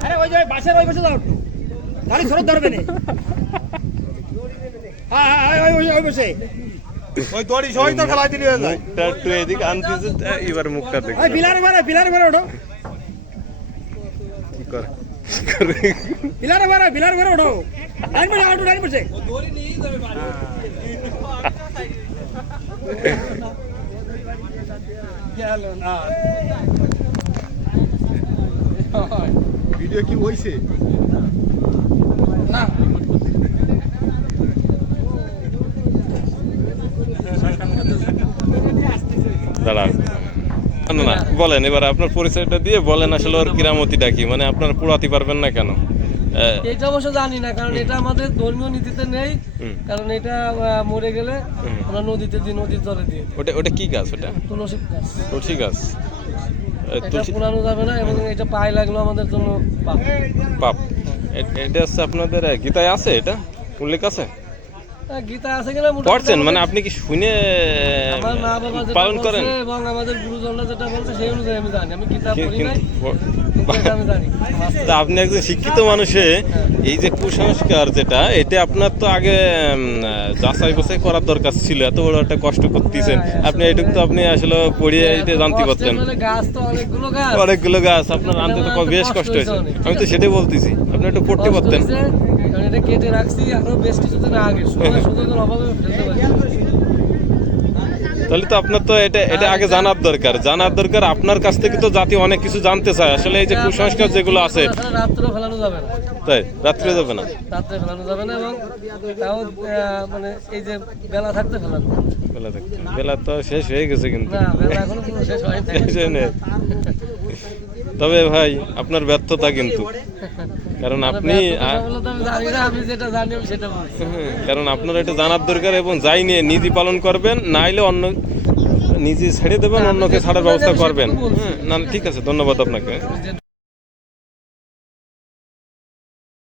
আরে ওই যে বাসের ওই বসে যাও একটু গাড়ি সরত ধরবে না হ্যাঁ ওই বসে ওই দড়ি সবাই তো ফেলাই দিলি হয়ে যায় মুখটা একটু এদিকে আনতেছে এবার মুখটা দেখো ওই পিলারে মারে ওঠো কি করে পিলারে মারে ওঠো লাইন বসে দড়ি নিয়ে যাবে বাড়ি গেল না ভিডিও কি হইছে না দাঁড়ান না না বলেন এবার আপনার পরিচয়টা দিয়ে বলেন আসলে ওর কিরামতিটা কি মানে আপনারা পুরাতে পারবেন না কেন? এটা অবশ্য জানি না কারণ এটা আমাদের ধর্মীয় নীতিতে নেই কারণ এটা মরে গেলে আমরা নদীতে দিই নদীর জলে দিই ওটা কি গাছ ওটা? তুলসী গাছ। তুলসী গাছ এটা পুরানো যাবে না এবং এটা পায়ে লাগলো আমাদের জন্য পাপ। পাপ এটা হচ্ছে আপনাদের গীতায় আছে এটা উল্লেখ আছে? গীতা আছে কিনা পড়ছেন মানে আপনি কি শুনে আমার মা বাবা যেটা পালন করেন এবং আমাদের গুরুজনরা যেটা বলছে সেই অনুযায়ী আমি জানি আমি গীতা পড়ি নাই আমি জানি। তা আপনি একজন শিক্ষিত মানুষে এই যে কুসংস্কার যেটা এটা আপনার তো আগে যাচাই বাছাই করার দরকার ছিল এত বড় একটা কষ্ট করতেছেন আপনি এইটুকু তো আপনি আসলে পড়িয়ে এটা জানতে পারতেন গাছ তো অনেকগুলো গাছ আপনার আনতে তো বেশ কষ্ট হয়েছে আমি তো সেটাই বলতেছি আপনি একটু পড়তে পারতেন কারণ এটা কেটে রাখছি আরো বেশ কিছুদিন আগে সুযোগের অভাবে ফেলতে পারি তাহলে তো আপনার তো এটা আগে জানার দরকার আপনার কাছ থেকে তো জাতি অনেক কিছু জানতে চায় আসলে এই যে কুসংস্কার যেগুলো আছে রাত্রে ফেলানো যাবে না তাই রাত্রে যাবে না রাত্রে ফেলানো যাবে না এবং তাও মানে এই যে বেলা থাকতে ফেলানো বেলা তো শেষ হয়ে গেছে কিন্তু না বেলা এখনো পুরো শেষ হয়নি তবে ভাই আপনার ব্যর্থতা কিন্তু কারণ আপনি কারণ আপনার এটা জানার দরকার এবং যাই নিয়ে নিজে পালন করবেন না হলে অন্য নিজে ছেড়ে দেবেন অন্যকে ছাড়ার ব্যবস্থা করবেন না ঠিক আছে ধন্যবাদ আপনাকে